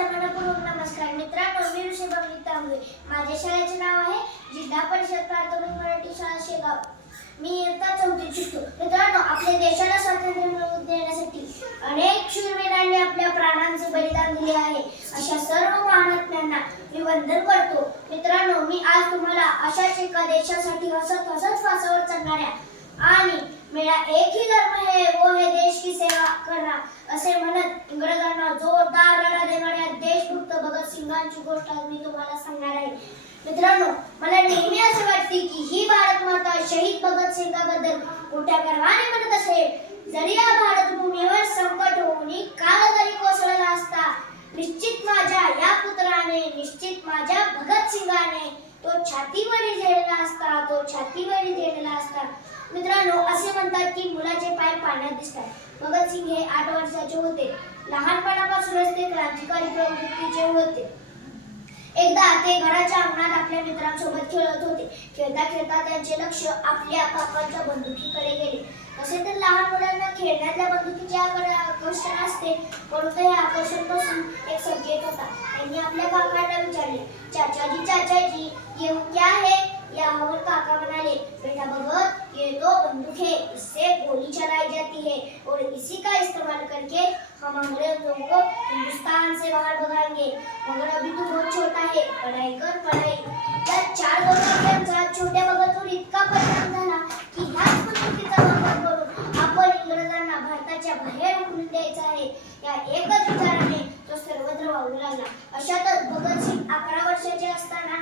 सर्वांना मनपूर्वक नमस्कार. मित्रांनो मी ऋषभ अमित तांबे माझ्या शाळेचे नाव आहे जिल्हा परिषद प्राथमिक मराठी शाळा शेगाव. मी इयत्ता चौथीत शिकतो. मित्रांनो आपल्या देशाला स्वातंत्र्य मिळवून देण्यासाठी अनेक शूरवीरांनी आपल्या प्राणांचे बलिदान दिले आहे. अशा सर्व महात्म्यांना मी वंदन करतो. मित्रांनो मी आज तुम्हाला अशाच एका देशासाठी हसत हसत फासावर चढणाऱ्या आणि मेरा एक ही धर्म है वो है देश की सेवा करना असे म्हणत इंग्रजांना जोरदार लढा देणाऱ्या देशभक्त भगतसिंगांची गोष्ट आज मी तुम्हाला सांगणार आहे. मित्रांनो मला नेहमी असे वाटते की ही भारत माता शहीद भगत सिंगाबद्दल मोठ्या गर्वाने म्हणत असे जरी या भारत भूमीवर संकट होऊन काळ जरी कोसळला असता निश्चित माझ्या या पुत्राने निश्चित माझ्या भगत सिंगाने तो छातीवरी झेलला असता तो छातीवरी झेलला असता. मित्रांनो असे म्हणतात की मुलाचे पाय पाण्यात दिसतात. भगतसिंग हे आठ वर्षाचे होते. लहानपणापासूनच ते क्रांतिकारी प्रवृत्तीचे होते. एकदा ते घराच्या अंगणात आपल्या मित्रांसोबत खेळत होते. खेळता खेळता त्यांचे लक्ष आपल्या काकांच्या बंदुकीकडे गेले. तसे तर लहान मुलांना खेळण्यातल्या बंदुकीचे आकर्षण असते परंतु हे आकर्षणपासून एक संकेत होता. त्यांनी आपल्या काकांना विचारले चाचाजी चाचाजी ये क्या है. यावर काका म्हणाले बेटा बघत ये तो बंदूक है इससे गोली चलाई जाती है और इसी का इस्तेमाल करके हम अंग्रेजों को हिंदुस्तान से बाहर भगाएंगे। मगर अभी तो बहुत छोटा है पढ़ाई कर पढ़ाई। या चार वर्षांचा छोट्या भगतवर इतका परिणाम झाला की ह्याच बंदुकीचा वापर करून आपण इंग्रजांना भारताच्या बाहेर उडून द्यायचा आहे. या एकच विचाराने तो सर्वत्र वावरू लागला. अशातच भगतसिंग अकरा वर्षाचे असताना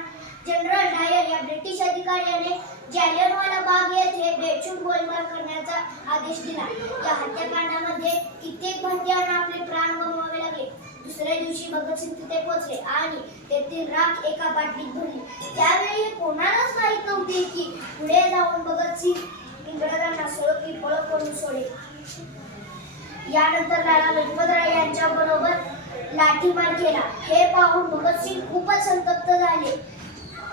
जनरल डायर या ब्रिटिश अधिकाऱ्याने जालियनवाला बाग येथे बेछूट गोळीबार करण्याचा आदेश दिला. या हत्याकांडामध्ये कित्येक भारतीयांना आपले प्राण गमवावे लागले. दुसऱ्या दिवशी भगतसिंग तिथे पोहोचले आणि तेथील राख एका बाटलीत भरली. त्यावेळी हे कोणालाच माहीत नव्हते की पुढे जाऊन भगतसिंग इंग्रजांना सोडकी पळ करून सोडे यानंतर लाला लजपतराय यांच्या बरोबर लाठीमार केला. हे पाहून भगतसिंग खूपच संतप्त झाले.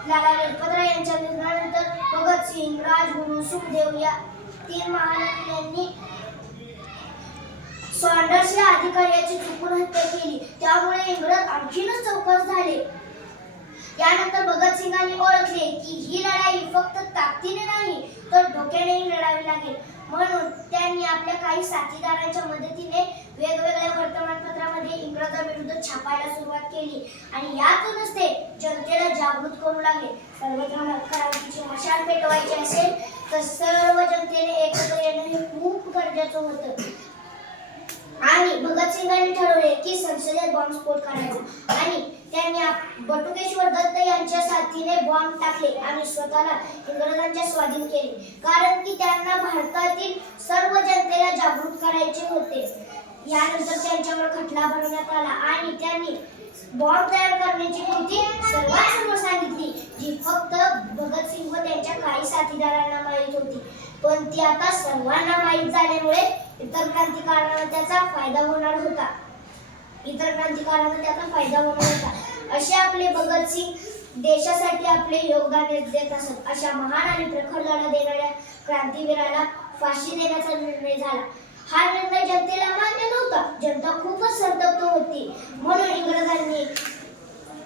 लाला लजपतराय यांच्या निधनानंतर भगतसिंग राजगुरू सुखदेव या तीन महानायकांनी सॉन्डर्स या अधिकाऱ्याची चुकून हत्या केली. त्यामुळे इंग्रज आणखीनच चौकस झाले. यानंतर भगतसिंगांनी ओळखले की ही लढाई फक्त ताकदीने नाही तर धोक्यानेही लढावी लागेल. म्हणून त्यांनी आपल्या काही साथीदारांच्या मदतीने छापायला सुरुवात केली. आणि यातूनच ते जनतेला जागृत करू लागले. सर्वत्र क्रांतीची मशाल पेटवायची असेल तर सर्व जनतेने एकत्र येणं हे खूप गरजेचं होतं. आणि भगतसिंगांनी ठरवले की संसदेत बॉम्बस्फोट करायचा. आणि त्यांनी बटुकेश्वर दत्त यांच्या साथीने बॉम्ब टाकले आणि स्वतःला इंग्रजांच्या स्वाधीन केले. कारण की त्यांना भारतातील सर्व जनतेला जागृत करायचे होते. यानंतर त्यांच्यावर खटला भरवण्यात आला आणि त्यांनी बॉम्ब तयार करण्याची कृती सर्वांसमोर सांगितली जी फक्त भगतसिंग व त्यांच्या काही साथीदारांना माहीत होती. पण ती आता सर्वांना माहीत झाल्यामुळे इतर क्रांतिकारकांना त्याचा फायदा होणार होता. इतर क्रांतिकारकांना त्याचा फायदा होणार होता. असे आपले भगतसिंग देशासाठी आपले योगदान देत असत. अशा महान आणि प्रखर लढा देणाऱ्या क्रांतीवीराला फाशी देण्याचा निर्णय झाला. हा निर्णय जनतेला मान्य नव्हता. जनता खूपच संतप्त होती. म्हणून इंग्रजांनी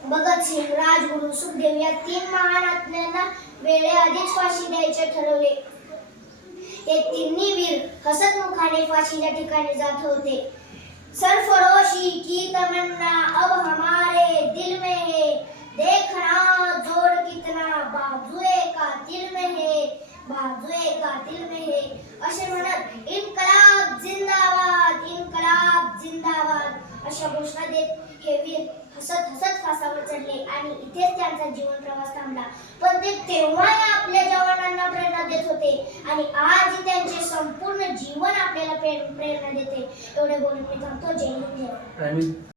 भगतसिंग राजगुरू सुखदेव या तीन महान आत्म्यांना वेळेआधीच फाशी द्यायचे ठरवले. हे तिन्ही वीर हसतमुखाने फाशीच्या ठिकाणी जात होते. सरफरोशी की तमन्ना अब हमारे दिल में है. देखना जोर कितना बाजुए का दिल में है. बाजू का दिल में है असे म्हणत इनकलाब जिंदाबाद इनकलाब जिंदाबाद. अशा घोषणा देत हे वीर हसत हसत फासावर चढले आणि इथेच त्यांचा जीवन प्रवास थांबला. पण ते तेव्हाही आपल्या जवानांना प्रेरणा देत होते आणि आज त्यांचे संपूर्ण जीवन आपल्याला प्रेरणा देते. एवढे बोलून मी थांबतो. जय हिंद जय आणि